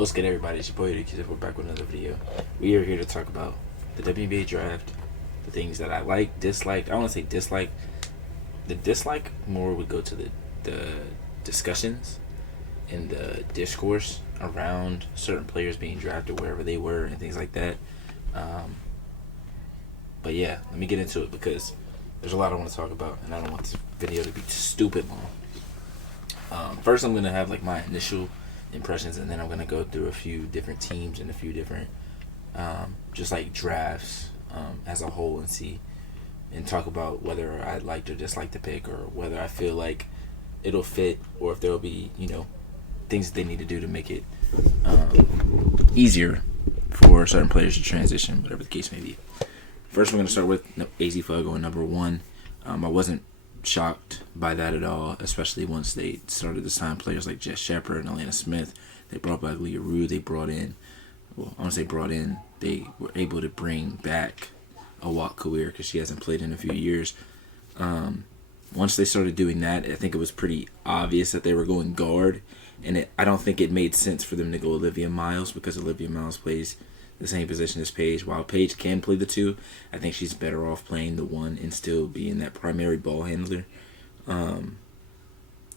What's good, everybody? It's your boy, Ricky. We're back with another video. We are here to talk about the WNBA draft, the things that I like, disliked. I want to say dislike. The dislike more would go to the discussions and the discourse around certain players being drafted wherever they were and things like that. But yeah, let me get into it because there's a lot I want to talk about, and I don't want this video to be stupid long. First, I'm gonna have like my initial impressions, and then I'm gonna go through a few different teams and a few different just like drafts as a whole, and see and talk about whether I liked or disliked the pick, or whether I feel like it'll fit, or if there'll be things that they need to do to make it easier for certain players to transition, whatever the case may be. First, we're going to start with AZ Fudd going number 1. I wasn't shocked by that at all, especially once they started to sign players like Jess Shepard and Alana Smith. They brought back Leah Rue. They brought in, they were able to bring back Awak Kawir because she hasn't played in a few years. Once they started doing that, I think it was pretty obvious that they were going guard, and I don't think it made sense for them to go Olivia Miles, because Olivia Miles plays the same position as Paige. While Paige can play the 2, I think she's better off playing the 1 and still being that primary ball handler. And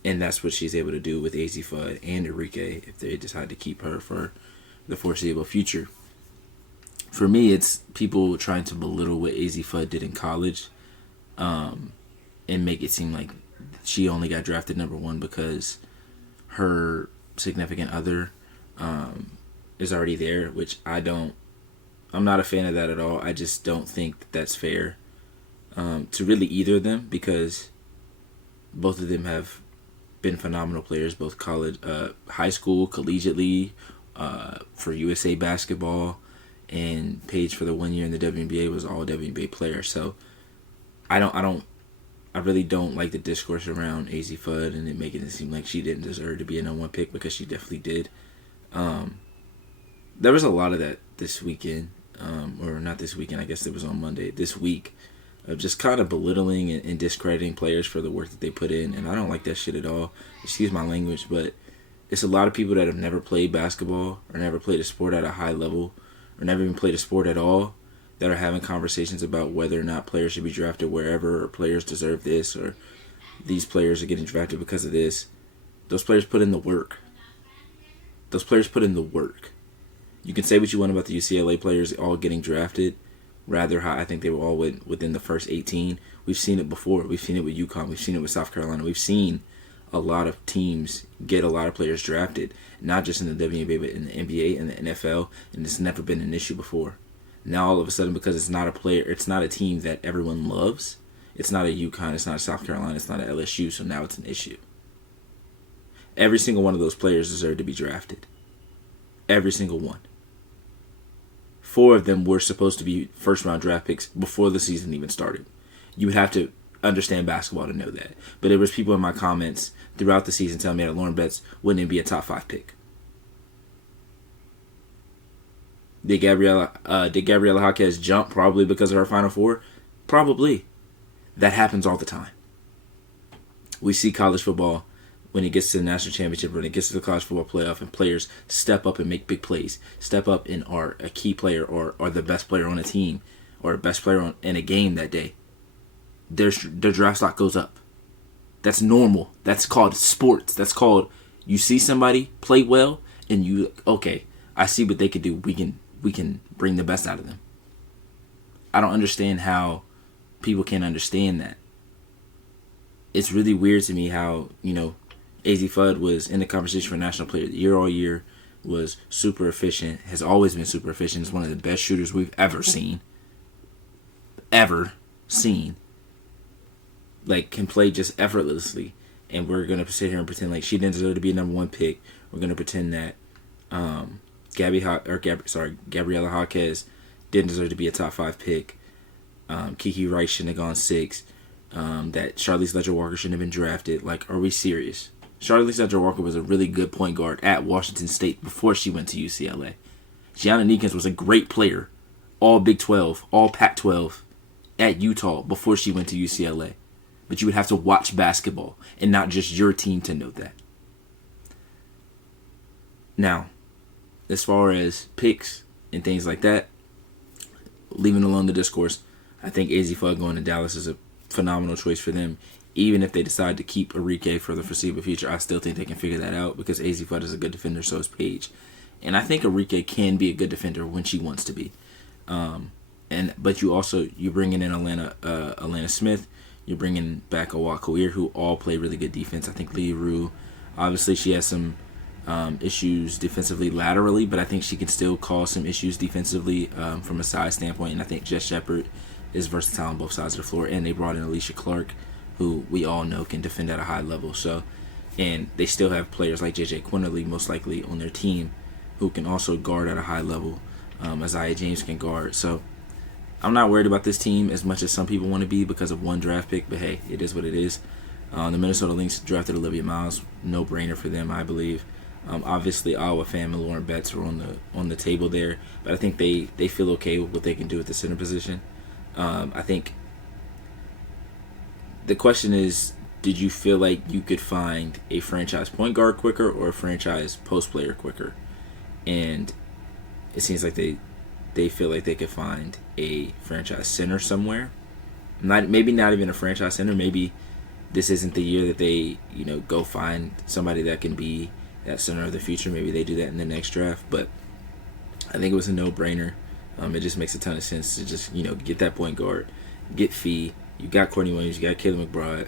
that's what she's able to do with AZ Fudd and Enrique if they decide to keep her for the foreseeable future. For me, it's people trying to belittle what AZ Fudd did in college and make it seem like she only got drafted number 1 because her significant other is already there, which I'm not a fan of that at all. I just don't think that's fair to really either of them, because both of them have been phenomenal players, both college, high school, collegiately, for USA basketball, and Paige for the 1 year in the WNBA was all WNBA player. So I really don't like the discourse around AZ Fudd and it making it seem like she didn't deserve to be a number 1 pick, because she definitely did. There was a lot of that this weekend, or not this weekend, I guess it was on Monday, this week, of just kind of belittling and discrediting players for the work that they put in, and I don't like that shit at all. Excuse my language, but it's a lot of people that have never played basketball or never played a sport at a high level or never even played a sport at all that are having conversations about whether or not players should be drafted wherever, or players deserve this, or these players are getting drafted because of this. Those players put in the work. You can say what you want about the UCLA players all getting drafted rather high. I think they were all within the first 18. We've seen it before. We've seen it with UConn. We've seen it with South Carolina. We've seen a lot of teams get a lot of players drafted, not just in the WNBA, but in the NBA and the NFL, and it's never been an issue before. Now all of a sudden, because it's not a team that everyone loves, it's not a UConn, it's not a South Carolina, it's not a LSU, so now it's an issue. Every single one of those players deserved to be drafted. Every single one. 4 of them were supposed to be first-round draft picks before the season even started. You would have to understand basketball to know that. But there was people in my comments throughout the season telling me that Lauren Betts wouldn't be a top 5 pick. Did Gabriela Jaquez jump probably because of her Final Four? Probably. That happens all the time. We see college football when it gets to the national championship, when it gets to the college football playoff, and players step up and make big plays, step up and are a key player, or the best player on a team, or best player in a game that day. Their draft stock goes up. That's normal. That's called sports. That's called, you see somebody play well, and okay, I see what they can do. We can bring the best out of them. I don't understand how people can't understand that. It's really weird to me how, AZ Fudd was in the conversation for National Player of the Year all year, was super efficient, has always been super efficient, is one of the best shooters we've ever seen. Like, can play just effortlessly. And we're going to sit here and pretend like she didn't deserve to be a number 1 pick. We're going to pretend that Gabriela Jaquez didn't deserve to be a top 5 pick. Kiki Wright shouldn't have gone 6. That Charlize Ledger-Walker shouldn't have been drafted. Like, are we serious? Charlize Ledger-Walker was a really good point guard at Washington State before she went to UCLA. Gianna Neekins was a great player, all Big 12, all Pac-12, at Utah before she went to UCLA. But you would have to watch basketball and not just your team to know that. Now, as far as picks and things like that, leaving alone the discourse, I think AZ Fudd going to Dallas is a phenomenal choice for them. Even if they decide to keep Arike for the foreseeable future, I still think they can figure that out because AZ Fudd is a good defender, so is Paige. And I think Arike can be a good defender when she wants to be. But you bringing in Atlanta Smith, you're bringing back Awak Kawir, who all play really good defense. I think Lee Rue, obviously she has some issues defensively laterally, but I think she can still cause some issues defensively from a size standpoint. And I think Jess Shepard is versatile on both sides of the floor. And they brought in Alicia Clark, who we all know can defend at a high level. So, and they still have players like JJ Quinterly most likely on their team who can also guard at a high level, as Isaiah James can guard. So I'm not worried about this team as much as some people want to be because of one draft pick, but hey, it is what it is. The Minnesota Lynx drafted Olivia Miles, no brainer for them, I believe. Obviously, Iowa Fam and Lauren Betts are on the table there, but I think they feel okay with what they can do at the center position. I think the question is, did you feel like you could find a franchise point guard quicker or a franchise post player quicker? And it seems like they feel like they could find a franchise center somewhere. Maybe not even a franchise center. Maybe this isn't the year that they go find somebody that can be that center of the future. Maybe they do that in the next draft. But I think it was a no-brainer. It just makes a ton of sense to just get that point guard, get Fee. You got Courtney Williams, you got Kayla McBride.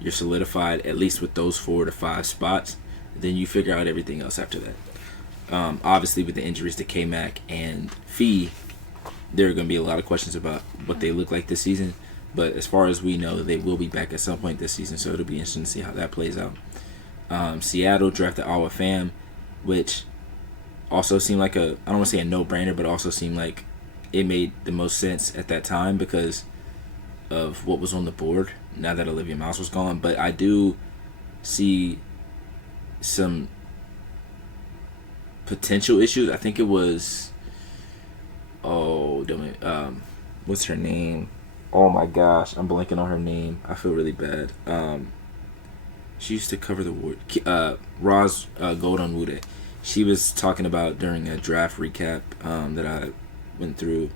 You're solidified at least with those 4 to 5 spots. Then you figure out everything else after that. Obviously, with the injuries to K-Mac and Fee, there are going to be a lot of questions about what they look like this season. But as far as we know, they will be back at some point this season, so it'll be interesting to see how that plays out. Seattle drafted Iowa Fam, which also seemed like I don't want to say a no-brainer, but also seemed like it made the most sense at that time because of what was on the board now that Olivia Miles was gone. But I do see some potential issues. I think it was what's her name? Oh my gosh, I'm blanking on her name. I feel really bad. She used to cover the ward. Roz Golden-Wude. She was talking about during a draft recap that I went through.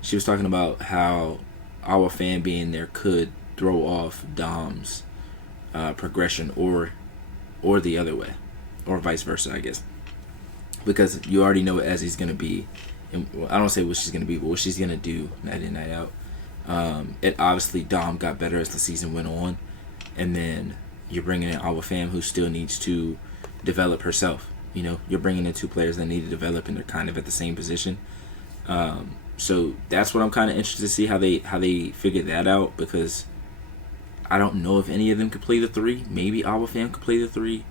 She was talking about how our fan being there could throw off Dom's progression or the other way, or vice versa, I guess. Because you already know what Ezzy's going to be. And I don't say what she's going to be, but what she's going to do night in, night out. It obviously, Dom got better as the season went on. And then you're bringing in Iowa Fam, who still needs to develop herself. You're bringing in 2 players that need to develop, and they're kind of at the same position. So that's what I'm kind of interested to see how they figure that out, because I don't know if any of them could play the 3. Maybe Iowa Fam could play the 3.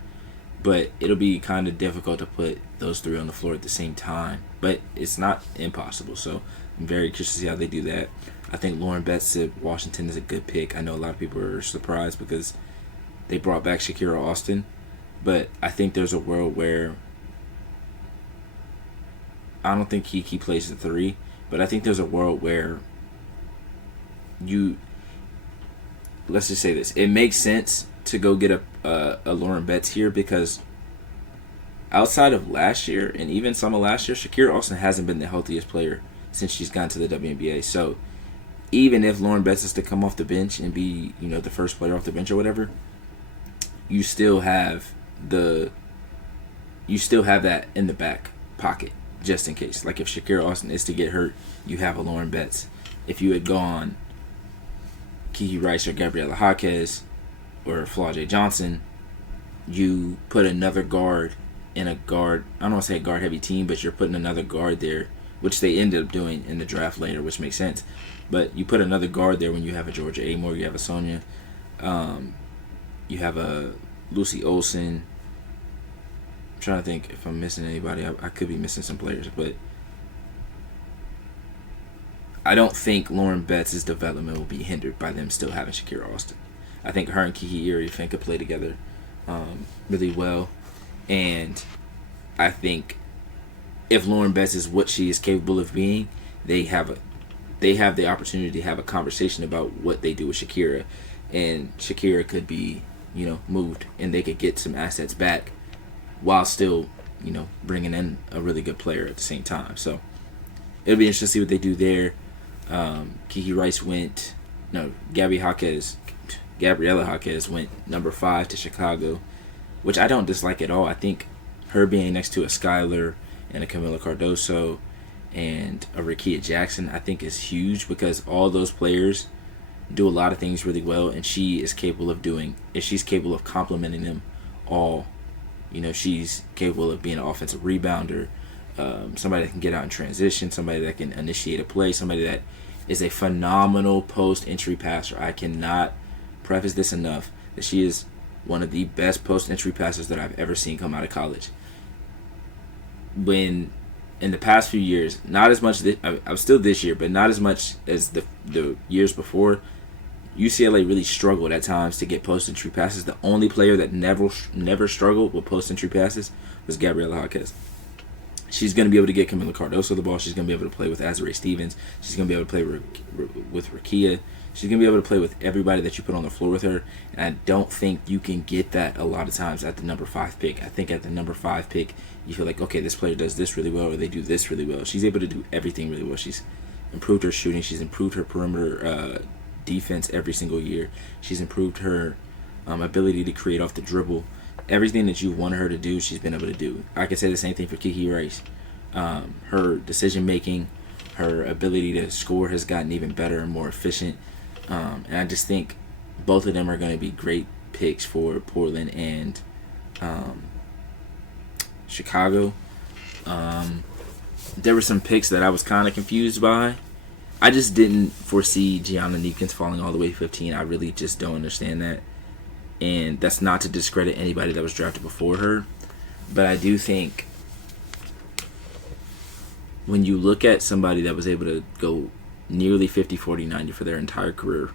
But it'll be kind of difficult to put those 3 on the floor at the same time. But it's not impossible. So I'm very curious to see how they do that. I think Lauren Betts at Washington is a good pick. I know a lot of people are surprised because they brought back Shakira Austin. But I think there's a world where I don't think Kiki plays the 3. But I think there's a world where let's just say this. It makes sense to go get a Lauren Betts here because outside of last year and even some of last year, Shakira Austin hasn't been the healthiest player since she's gone to the WNBA. So even if Lauren Betts is to come off the bench and be the first player off the bench or whatever, you still have that in the back pocket just in case. Like if Shakira Austin is to get hurt, you have a Lauren Betts. If you had gone Kiki Rice or Gabriela Jaquez or Flau'jae Johnson, you put another guard in a guard. I don't want to say a guard-heavy team, but you're putting another guard there, which they ended up doing in the draft later, which makes sense. But you put another guard there when you have a Georgia Amore, you have a Sonia, you have a Lucy Olsen. I'm trying to think if I'm missing anybody. I could be missing some players, but I don't think Lauren Betts' development will be hindered by them still having Shakira Austin. I think her and Kiki Iriafen could play together really well. And I think if Lauren Betts is what she is capable of being, they have the opportunity to have a conversation about what they do with Shakira. And Shakira could be, moved, and they could get some assets back while still bringing in a really good player at the same time. So it'll be interesting to see what they do there. Kiki Rice went, no, Gabriela Jaquez went number 5 to Chicago, which I don't dislike at all. I think her being next to a Skylar and a Camila Cardoso and a Rakia Jackson, I think is huge, because all those players do a lot of things really well, and she's capable of complementing them all. She's capable of being an offensive rebounder, somebody that can get out in transition, somebody that can initiate a play, somebody that is a phenomenal post-entry passer. I cannot preface this enough, that she is one of the best post-entry passers that I've ever seen come out of college. When in the past few years, not as much, I was still this year, but not as much as the years before, UCLA really struggled at times to get post-entry passes. The only player that never struggled with post-entry passes was Gabriela Jaquez. She's going to be able to get Camila Cardoso the ball. She's going to be able to play with Azurá Stevens. She's going to be able to play with Rakia. She's going to be able to play with everybody that you put on the floor with her. And I don't think you can get that a lot of times at the number 5 pick. I think at the number 5 pick, you feel like, okay, this player does this really well, or they do this really well. She's able to do everything really well. She's improved her shooting. She's improved her perimeter defense every single year. She's improved her ability to create off the dribble. Everything that you wanted her to do, she's been able to do. I could say the same thing for Kiki Rice. Her decision making, her ability to score has gotten even better and more efficient. And I just think both of them are going to be great picks for Portland and Chicago. There were some picks that I was kind of confused by. I just didn't foresee Gianna Neekins falling all the way 15. I really just don't understand that. And that's not to discredit anybody that was drafted before her. But I do think when you look at somebody that was able to go nearly 50, 40, 90 for their entire career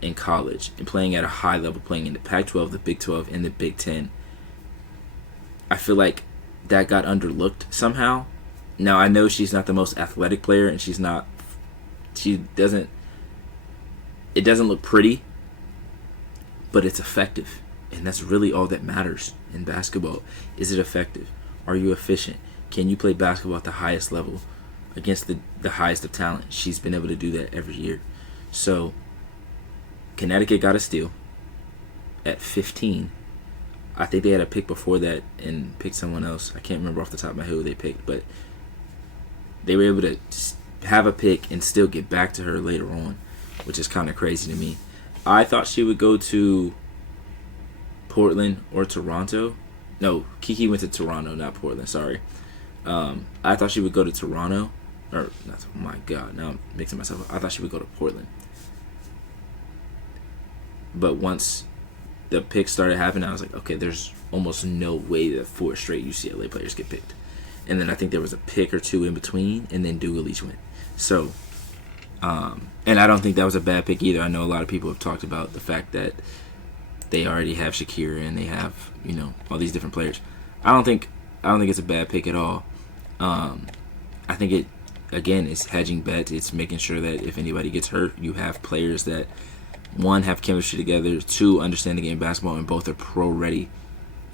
in college and playing at a high level, playing in the Pac-12, the Big 12, and the Big 10, I feel like that got underlooked somehow. Now, I know she's not the most athletic player, and it doesn't look pretty, but it's effective. And that's really all that matters in basketball. Is it effective? Are you efficient? Can you play basketball at the highest level against the highest of talent? She's been able to do that every year. So, Connecticut got a steal at 15. I think they had a pick before that and picked someone else. I can't remember off the top of my head who they picked, but they were able to have a pick and still get back to her later on, which is kind of crazy to me. I thought she would go to Portland or Toronto. No, Kiki went to Toronto, not Portland. Sorry. I thought she would go to Toronto. Or, not, oh my God, now I'm mixing myself up. I thought she would go to Portland. But once the picks started happening, I was like, okay, there's almost no way that 4 straight UCLA players get picked. And then I think there was a pick or two in between, and then Dugalich went. So, and I don't think that was a bad pick either. I know a lot of people have talked about the fact that they already have Shakira and they have, all these different players. I don't think it's a bad pick at all. I think it, again, is hedging bets. It's making sure that if anybody gets hurt, you have players that, 1, have chemistry together, 2, understand the game of basketball, and both are pro ready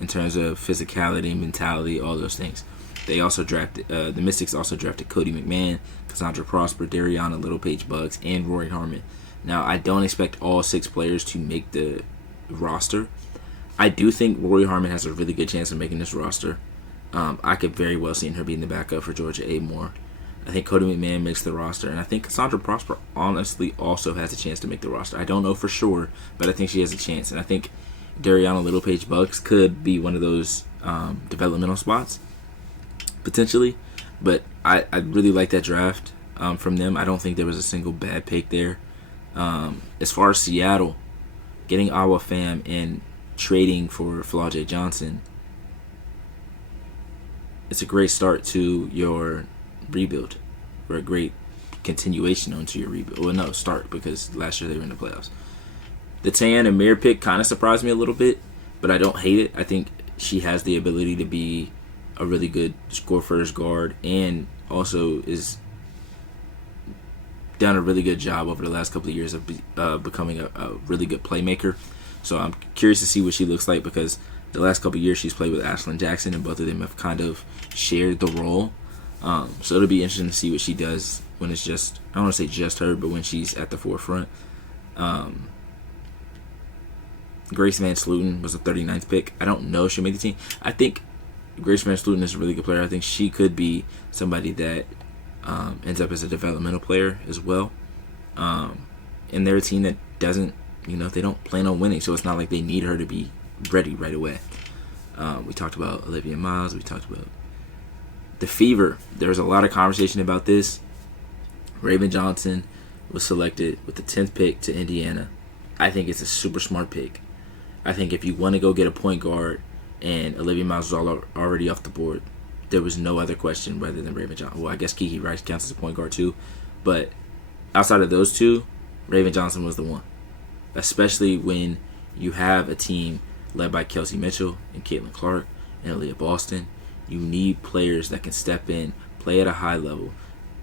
in terms of physicality, mentality, all those things. They also drafted, the Mystics also drafted Cody McMahon, Cassandra Prosper, Dariana Littlepage Bucks, and Rory Harmon. Now, I don't expect all 6 players to make the roster. I do think Rory Harmon has a really good chance of making this roster. I could very well see her being the backup for Georgia A. Moore. I think Cody McMahon makes the roster, and I think Cassandra Prosper honestly also has a chance to make the roster. I don't know for sure, but I think she has a chance, and I think Dariana Littlepage Bucks could be one of those developmental spots, potentially. But I really like that draft from them. I don't think there was a single bad pick there. As far as Seattle, getting Awa Pham and trading for Flau'jae Johnson, it's a great start to your rebuild, or a great continuation onto your rebuild. Well, no, start, because last year they were in the playoffs. The Tan Amir pick kind of surprised me a little bit, but I don't hate it. I think she has the ability to be a really good score-first guard, and also is done a really good job over the last couple of years of becoming a really good playmaker. So I'm curious to see what she looks like, because the last couple of years she's played with Ashlyn Jackson, and both of them have kind of shared the role. So it'll be interesting to see what she does when it's just, I don't want to say just her, but when she's at the forefront. Grace Van Sluten was the 39th pick. I don't know if she'll make the team. I think Grace Van Sluten is a really good player. I think she could be somebody that ends up as a developmental player as well. And they're a team that doesn't, they don't plan on winning, so it's not like they need her to be ready right away. We talked about Olivia Miles. We talked about the Fever. There was a lot of conversation about this. Raven Johnson was selected with the 10th pick to Indiana. I think it's a super smart pick. I think if you want to go get a point guard and Olivia Miles was already off the board, there was no other question rather than Raven Johnson. Well, I guess Kiki Rice counts as a point guard too. But outside of those two, Raven Johnson was the one. Especially when you have a team led by Kelsey Mitchell and Caitlin Clark and Aaliyah Boston. You need players that can step in, play at a high level,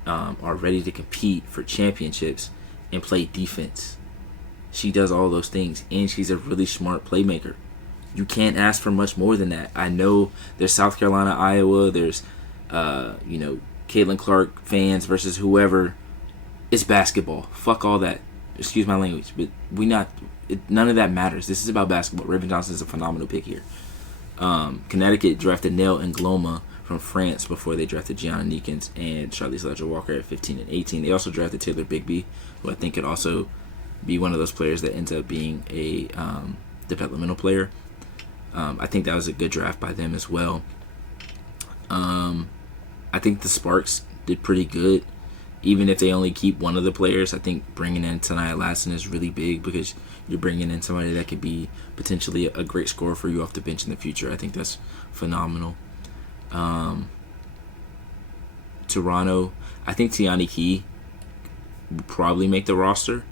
are ready to compete for championships, and play defense. She does all those things, and she's a really smart playmaker. You can't ask for much more than that. I know there's South Carolina, Iowa, there's, Caitlin Clark fans versus whoever. It's basketball. Fuck all that. Excuse my language, but none of that matters. This is about basketball. Raven Johnson is a phenomenal pick here. Connecticut drafted Nell Ngloma from France before they drafted Gianna Neekins and Charlize Ledger-Walker at 15 and 18. They also drafted Taylor Bigby, who I think could also be one of those players that ends up being a developmental player. I think that was a good draft by them as well. I think the Sparks did pretty good. Even if they only keep one of the players, I think bringing in Tanaya Lasson is really big because you're bringing in somebody that could be potentially a great scorer for you off the bench in the future. I think that's phenomenal. Toronto, I think Tiani Key will probably make the roster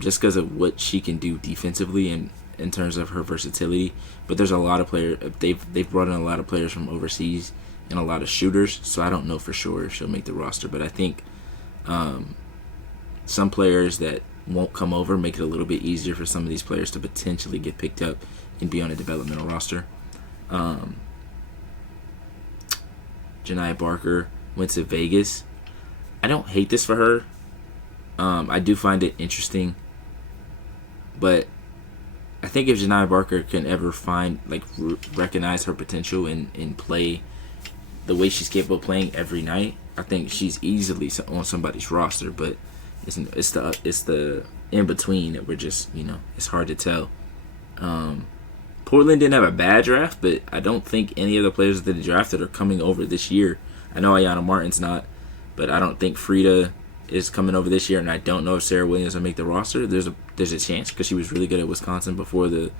just because of what she can do defensively and in terms of her versatility. But there's a lot of players. They've brought in a lot of players from overseas and a lot of shooters, so I don't know for sure if she'll make the roster. But I think some players that won't come over make it a little bit easier for some of these players to potentially get picked up and be on a developmental roster. Janiah Barker went to Vegas. I don't hate this for her. I do find it interesting, but I think if Janiah Barker can ever recognize her potential and play the way she's capable of playing every night, I think she's easily on somebody's roster. But it's the in between that we're just it's hard to tell. Portland didn't have a bad draft, but I don't think any of the players that they drafted are coming over this year. I know Ayanna Martin's not, but I don't think Frida is coming over this year, and I don't know if Sarah Williams will make the roster. There's a chance because she was really good at Wisconsin before the,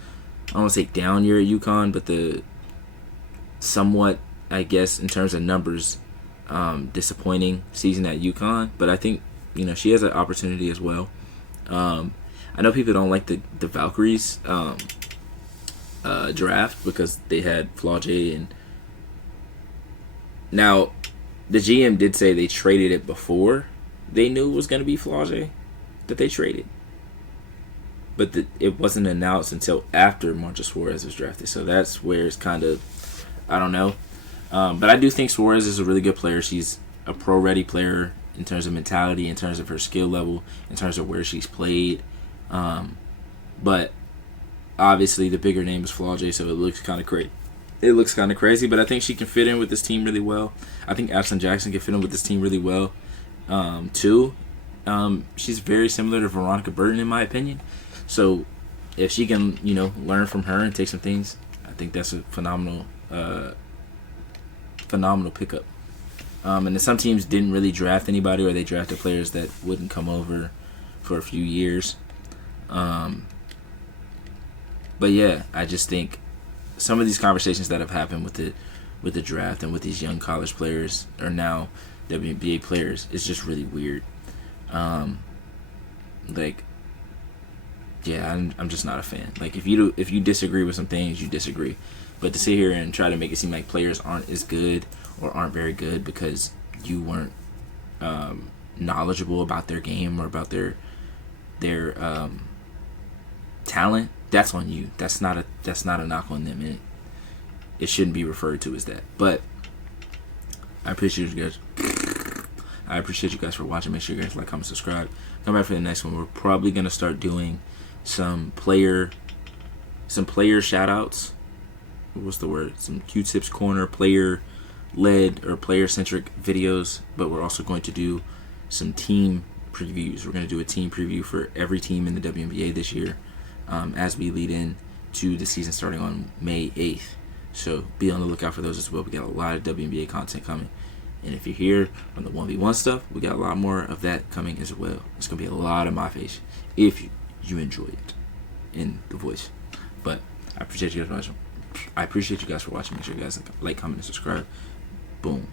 I don't want to say down year at UConn, but the somewhat, I guess, in terms of numbers, disappointing season at UConn. But I think she has an opportunity as well. I know people don't like the Valkyries draft because they had Flau'jae, and now the GM did say they traded it before they knew it was going to be Flau'jae that they traded, but it wasn't announced until after Marcia Suarez was drafted. So that's where it's kind of, I don't know, but I do think Suarez is a really good player. She's a pro-ready player in terms of mentality, in terms of her skill level, in terms of where she's played. But obviously the bigger name is Flau'jae, so it looks kind of crazy. It looks kind of crazy, but I think she can fit in with this team really well. I think Ashlyn Jackson can fit in with this team really well, too. She's very similar to Veronica Burton, in my opinion. So if she can, learn from her and take some things, I think that's a phenomenal pickup. And then some teams didn't really draft anybody, or they drafted players that wouldn't come over for a few years. But yeah, I just think some of these conversations that have happened with the draft and with these young college players are now WNBA players, it's just really weird. I'm just not a fan. Like if you disagree with some things, you disagree. But to sit here and try to make it seem like players aren't as good or aren't very good because you weren't knowledgeable about their game or about their talent, that's on you. That's not a knock on them, and it shouldn't be referred to as that. But I appreciate you guys. I appreciate you guys for watching. Make sure you guys like, comment, subscribe. Come back for the next one. We're probably gonna start doing some player shout outs. What's the word? Some Q-Tips Corner player led or player centric videos, but we're also going to do some team previews. We're going to do a team preview for every team in the WNBA this year, as we lead in to the season starting on May 8th. So be on the lookout for those as well. We got a lot of WNBA content coming. And if you're here on the 1v1 stuff, we got a lot more of that coming as well. It's going to be a lot of my face if you enjoy it in the voice. But I appreciate you guys for watching. Make sure you guys like, comment, and subscribe. Boom.